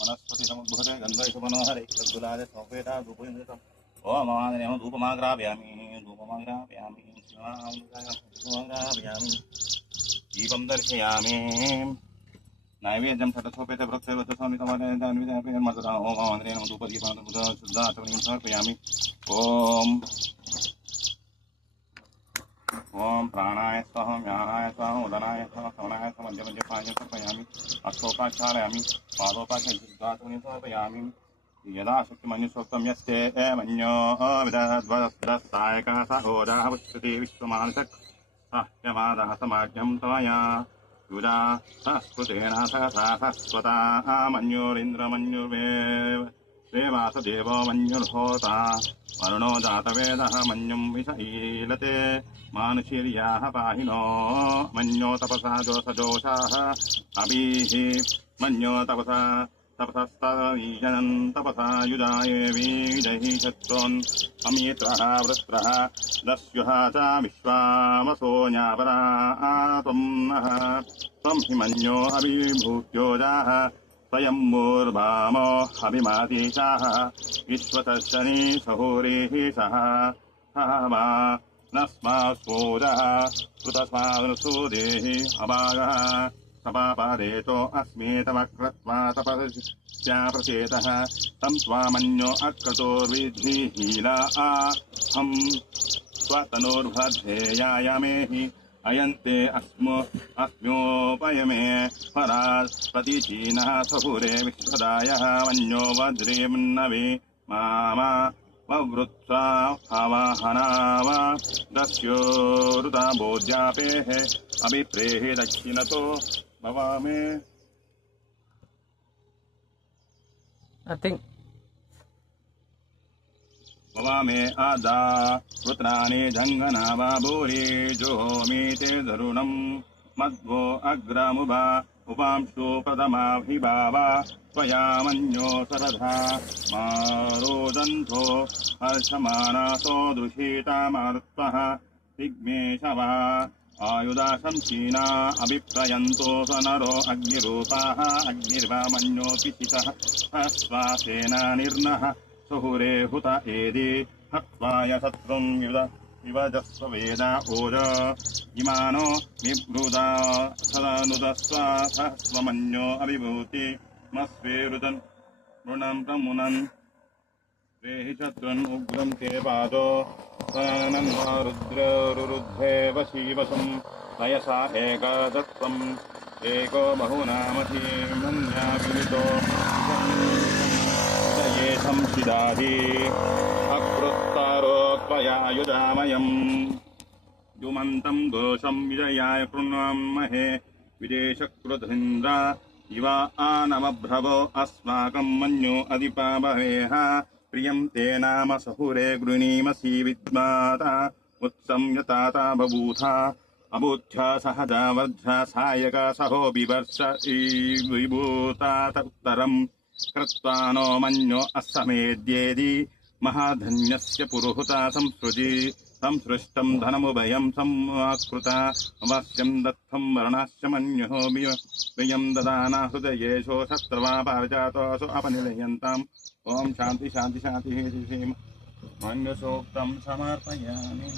वनस्पति समुद्भूते गन्धैषुमनोहरे तद्गुलादे सौपेता धूपयन्त्रम् ओम आदने धूपमाग्रापयामि धूपमाग्रापयामि दीपं दर्शयामि नैवेद्यं षट्सोपेते वृक्षैर्वचसंनितमनेन मधुरा ओम आदने धूपदीपान् शुद्धाचमनीं समर्पयामि ओम प्राणाय स्वाहा व्यानाय स्वाहा उदनाय स्वाहा श्रवणाय स्वाहा मध्य मध्य पाञ्च समर्पयामि अक्षोपाचारयामि पादोपाचमनीं समर्पयामि यदा शक्तिमन्युसोक्तं यस्ते मन्यो विदध्वदस्सायकः स ओजाः पुष्यति विश्वमानसक् साह्यमादः समाज्ञं त्वया युजा संस्कृतेन सहसा सस्वता मन्युरिन्द्रमन्युर्वेव देवासदेवो मन्युर्होता वरुणो जातवेदः मन्युं विषईलते मानुषीर्याः पाहिनो मन्यो तपसा जोषजोषाः अभिः मन्यो तपसा तपसस्तरीजनं तपसा युजाये वीजहि शत्रून् अमित्रः वृत्रः दस्युः च विश्वावसोऽन्यापरा त्वं नः त्वं हि मन्यो अभिभूत्योजाः स्वयम्भूर्भामो अभिमातीशाः विश्वतश्चनि सहुरिः सह हवा नस्मास्मोजः कृतस्मादनुसूदेहि अभागः सपापादेतो अस्मे तव कृत्वा तपस्या प्रचेतः तं त्वामन्यो अक्रतोर्विधिहीला अहं स्वतनोर्भद्धेयायमेहि अयन्ते अस्म्योपयमे परात् प्रतीचीनः सहुरे विश्वदायः मन्यो वज्रेम्नवे मामा ववृत्सा हवाहनाव दस्योरुता बोध्यापेः अभिप्रेहि दक्षिणतो भवामे Nothing. भवामे आदा वृत्राणि जङ्गनावा भूरि जोमीते धरुणं मध्वो अग्रमुभा उपांशो प्रथमाभिभावा त्वया मन्यो सरधा मारोदन्तो हर्षमानासो दुषितामारुत्वः दिग्मेशवा आयुधाशंसीना अभिप्रयन्तो स नरो अग्निरूपाः अग्निर्वा मन्योऽपि चितः श्वासेना निर्नः सुहुरे हुत एदि हत्वाय शत्रुं विभजस्व वेदा ओज इमानो निबृदा सदनुदस्व सहस्वमन्यो अभिभूति मस्वेरुदन् ऋणं प्रमुनन् वेहि शत्रुन् उग्रं ते पादो सनन् रुद्रे वशीवशं नयसा एकदत्तम् एको बहुनामधीमन्याविनितो ये संसिदाहि अकृत्तारो त्वया युधामयम् युमन्तं घोषं विजयाय कृण्महे विदेशकृधीन्द्र इव आनमभ्रवो अस्माकं मन्यो अधिपावहेह प्रियं ते नाम सहुरे गृणीमसि विद्माता उत्सं यताता बभूथा अबुद्ध्या सहजा वर्ध्या सायक सहो बिभर्ष विभूता तत्तरम् कृत्वा नो मन्यो अस्समेद्येदि महाधन्यस्य पुरुहुता संसृष्टं धनमुभयं समाकृता अवश्यं दत्तं वर्णाश्च मन्युः व्ययं ददाना हृदयेषु शत्रवा पारिजातोऽसु अपनिलयन्ताम् ॐ शान्ति शान्ति शान्तिः मन्युसूक्तं समर्पयामि।